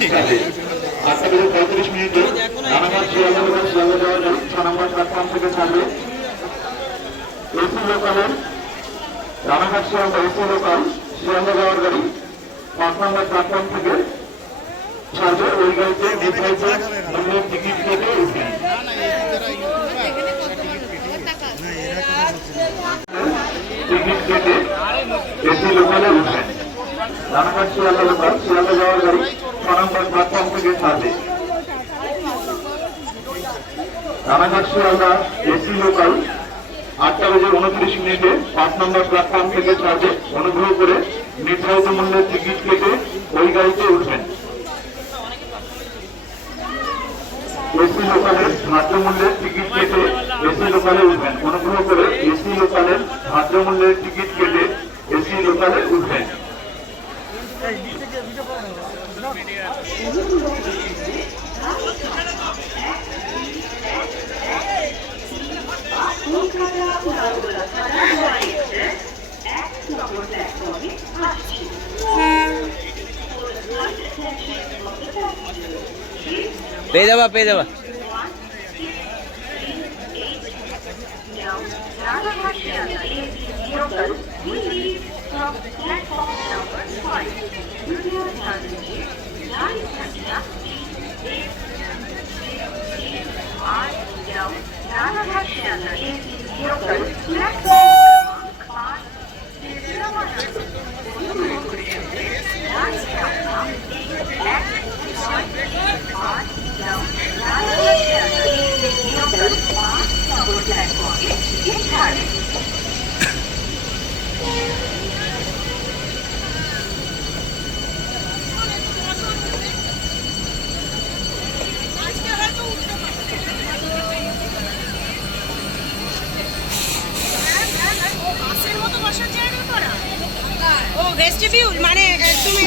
8টা বেজে 35 মিনিটে রানাঘাট শিয়ালদা যাওয়ার গাড়ি 6 নম্বর প্ল্যাটফর্ম থেকে ছাড়বে। এসি লোকালের রানাঘাট শিয়ালদা এসি লোকাল শিয়ালদা যাওয়ার গাড়ি 5 নম্বর প্ল্যাটফর্ম থেকে ছাড়বে। ওই গাড়িতে নির্ধারিত মূল্যের টিকিট কেটে উঠবেন। টিকিট কেটে এসি লোকালে উঠবেন। রানাঘাট শিয়ালদা লোকাল শিয়ালদা যাওয়ার গাড়ি 6 নম্বর প্ল্যাটফর্ম থেকে ছাড়বে। রানাঘাট শিয়ালদা এসি লোকাল 8টা বেজে 29 মিনিটে 5 নম্বর প্ল্যাটফর্ম থেকে ছাড়বে। অনুগ্রহ করে নির্ধারিত মূল্যের টিকিট কেটে ওই গাড়িতে উঠবেন। এসি লোকালের ধার্য মূল্যের টিকিট কেটে এসি লোকালে উঠবেন। অনুগ্রহ করে এসি লোকালের ধার্য মূল্যের টিকিট কেটে এসি লোকালে উঠবেন। পেয়ে যাবা পেয়ে যাবা। মানে তুমি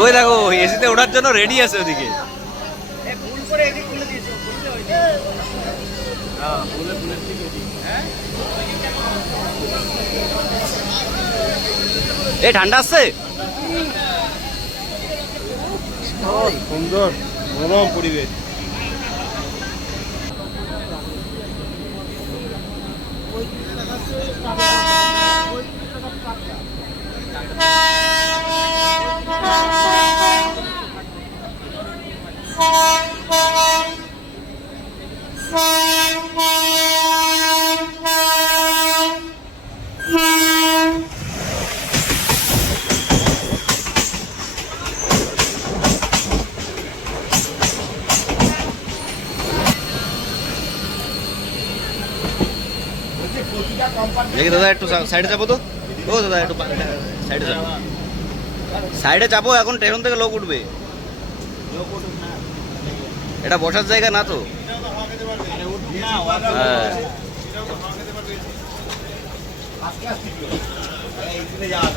ওই দেখো এসিতে ওঠার জন্য রেডি আছে ওদিকে। এই ঠান্ডা আসছে, সুন্দর গরম পরিবেশ। দেখি দাদা একটু সাইডে যাবো তো। ও দাদা একটু সাইডে যাবো, সাইডে চাপো, এখন ট্রেন থেকে লোক উঠবে। এটা বসার জায়গা না তো। হ্যাঁ